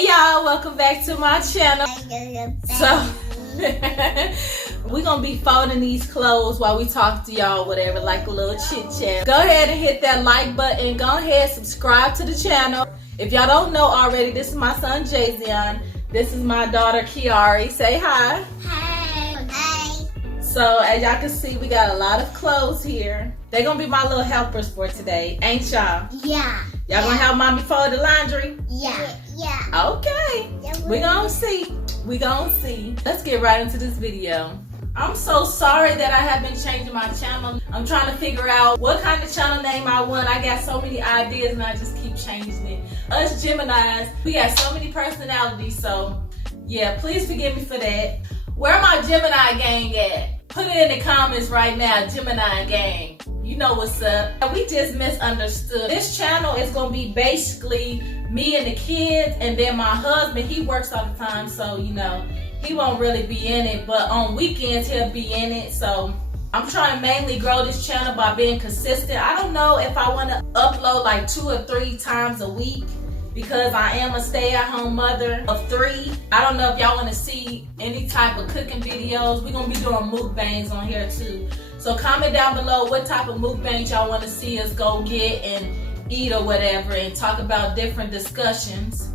Hey y'all, welcome back to my channel. So we're gonna be folding these clothes while we talk to y'all, whatever, like a little chit chat. Go ahead and hit that like button. Go ahead, subscribe to the channel. If y'all don't know already, this is my son Jazion. This is my daughter Kiari. Say hi. Hi. Hi. So as y'all can see, we got a lot of clothes here. They're gonna be my little helpers for today, ain't y'all? Yeah. Y'all gonna help mommy fold the laundry? Yeah. Yeah. Okay. We gonna see. We gonna see. Let's get right into this video. I'm so sorry that I have been changing my channel. I'm trying to figure out what kind of channel name I want. I got so many ideas and I just keep changing it. Us Geminis, we got so many personalities, so yeah, please forgive me for that. Where my Gemini gang at? Put it in the comments right now, Gemini gang. You know what's up. We just misunderstood. This channel is gonna be basically me and the kids, and then my husband, he works all the time, so you know, he won't really be in it, but on weekends he'll be in it. So I'm trying to mainly grow this channel by being consistent. I don't know if I want to upload like 2 or 3 times a week because I am a stay-at-home mother of 3. I don't know if y'all want to see any type of cooking videos. We're going to be doing mukbangs on here too. So comment down below what type of mukbangs y'all want to see us go get and eat or whatever, and talk about different discussions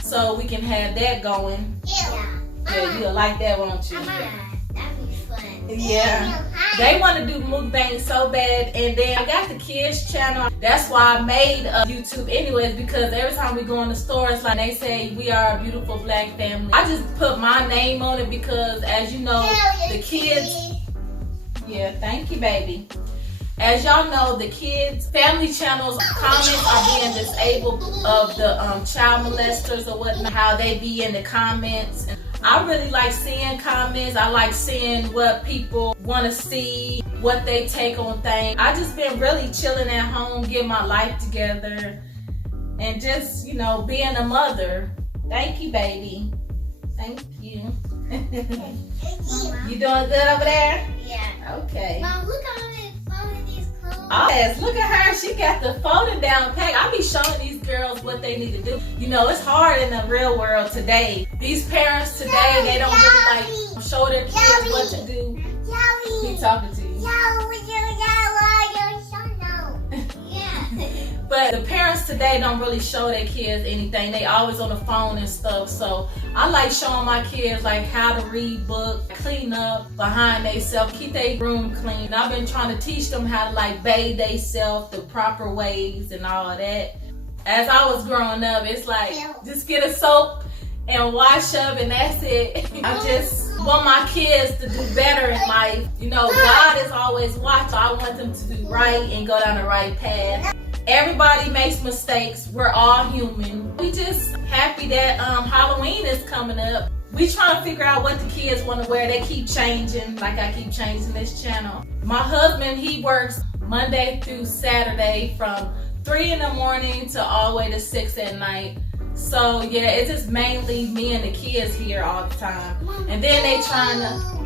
so we can have that going. Yeah, you'll like that, won't you? That'd be fun. Yeah. They want to do mukbang so bad, and then I got the kids channel. That's why I made YouTube anyways, because every time we go in the store, it's like they say we are a beautiful black family. I just put my name on it because, as you know, the kids. Yeah, thank you, baby. As y'all know, the kids' family channels comments are being disabled of the child molesters or whatnot, how they be in the comments. And I really like seeing comments. I like seeing what people want to see, what they take on things. I just been really chilling at home, getting my life together, and just, you know, being a mother. Thank you, baby. Thank you. You doing good over there? Yeah. Okay. Mom, look how many folding these clothes. Oh, yes, look at her. She got the folding down pack. I be showing these girls what they need to do. You know, it's hard in the real world today. These parents today, they don't really like show their kids what to do. He talking to you. But the parents today don't really show their kids anything. They always on the phone and stuff. So I like showing my kids like how to read books, clean up behind themselves, keep their room clean. And I've been trying to teach them how to like bathe themselves the proper ways and all of that. As I was growing up, it's like just get a soap and wash up and that's it. I just want my kids to do better in life. You know, God is always watching. I want them to do right and go down the right path. Everybody makes mistakes. We're all human. We just happy that Halloween is coming up. We trying to figure out what the kids want to wear. They keep changing, like I keep changing this channel. My husband, he works Monday through Saturday from 3 in the morning to all the way to 6 at night. So yeah, it's just mainly me and the kids here all the time. And then they trying to...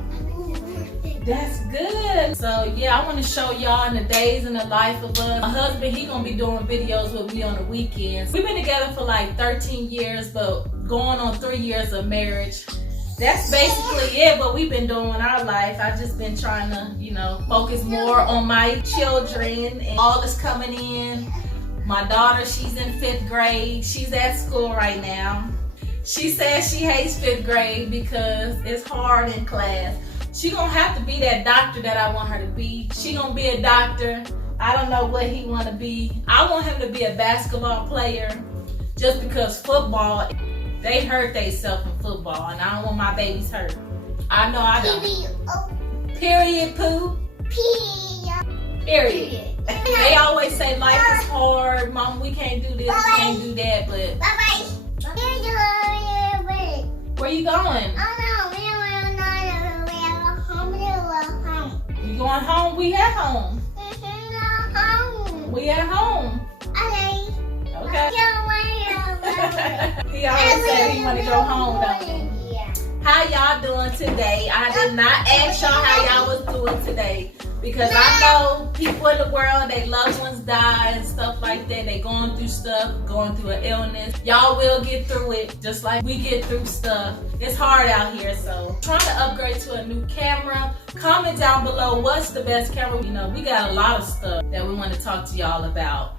That's good. So yeah, I want to show y'all in the days in the life of us. My husband, he gonna be doing videos with me on the weekends. We've been together for like 13 years, but going on 3 years of marriage. That's basically it, but we've been doing our life. I've just been trying to, you know, focus more on my children, and all is coming in. My daughter, she's in 5th grade. She's at school right now. She says she hates 5th grade because it's hard in class. She gonna have to be that doctor that I want her to be. She gonna be a doctor. I don't know what he wanna be. I want him to be a basketball player just because football, they hurt themselves in football, and I don't want my babies hurt. I know I don't. Period, poo. Period. They always say life is hard. Mom, we can't do this, we can't do that, but... Where you going? You going home? We at home. We at home. Okay. He always said he want to go home, don't he? Yeah. how y'all doing today. I did not ask y'all how y'all was doing today because I know people in the world, their loved ones die and stuff like that. They going through stuff, going through an illness. Y'all will get through it just like we get through stuff. It's hard out here, so trying to upgrade to a new camera. Comment down below what's the best camera. You know, we got a lot of stuff that we want to talk to y'all about.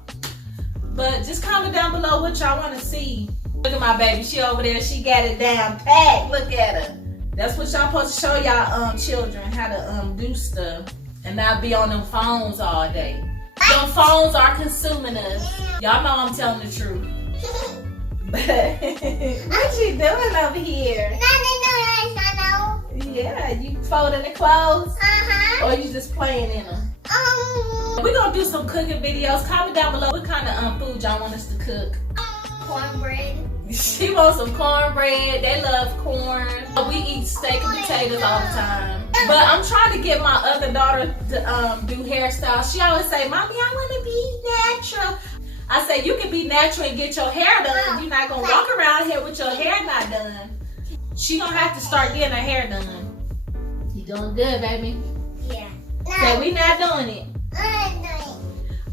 But just comment down below what y'all want to see. Look at my baby. She over there. She got it down packed. Look at her. That's what y'all supposed to show y'all children, how to do stuff and not be on them phones all day. Them phones are consuming us. Y'all know I'm telling the truth. But what you doing over here? Yeah, you folding the clothes? Or you just playing in them? We're gonna do some cooking videos. Comment down below what kind of food y'all want us to cook. Cornbread. She wants some cornbread. They love corn. We eat steak and potatoes all the time. But I'm trying to get my other daughter to do hairstyles. She always say, Mommy, I want to be natural. I say, you can be natural and get your hair done. You're not going to walk around here with your hair not done. She going to have to start getting her hair done. You doing good, baby? Yeah. Say, we not doing it.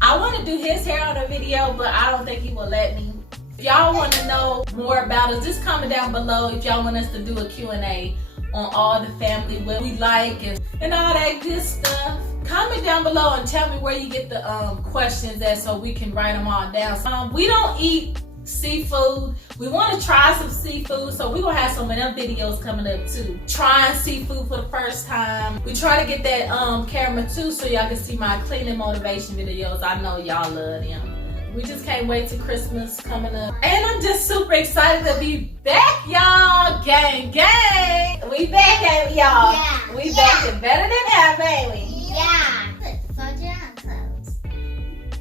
I want to do his hair on a video, but I don't think he will let me. If y'all want to know more about us, just comment down below if y'all want us to do a Q&A on all the family, what we like and all that good stuff. Comment down below and tell me where you get the questions at so we can write them all down. We don't eat seafood. We want to try some seafood, so we're going to have some of them videos coming up too. Trying seafood for the first time. We try to get that camera too so y'all can see my cleaning motivation videos. I know y'all love them. We just can't wait till Christmas coming up. And I'm just super excited to be back, y'all. Gang, gang. We back, ain't we, y'all? Yeah. We back and better than ever, ain't we? Yeah. Put fold your own clothes.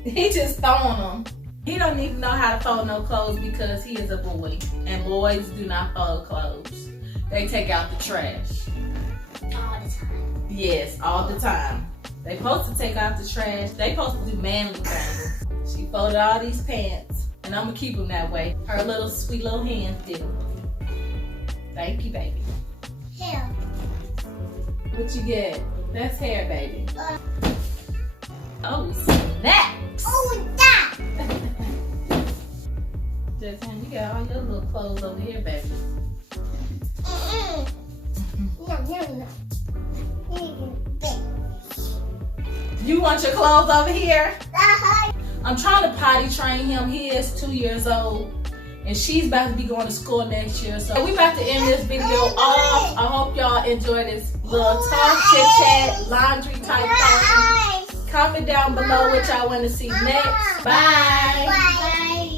He just throwing them. He don't even know how to fold no clothes because he is a boy. And boys do not fold clothes. They take out the trash. All the time. Yes, all the time. They supposed to take out the trash. They supposed to do manly things. She folded all these pants, and I'm gonna keep them that way. Her little sweet little hands did them. Thank you, baby. Hair. What you get? That's hair, baby. Oh, snaps! Oh, that. Just you got all your little clothes over here, baby. You want your clothes over here? I'm trying to potty train him. He is 2 years old. And she's about to be going to school next year. So we about to end this video off. I hope y'all enjoy this little talk, chit chat, laundry type thing. Comment down below what y'all want to see next. Bye. Bye.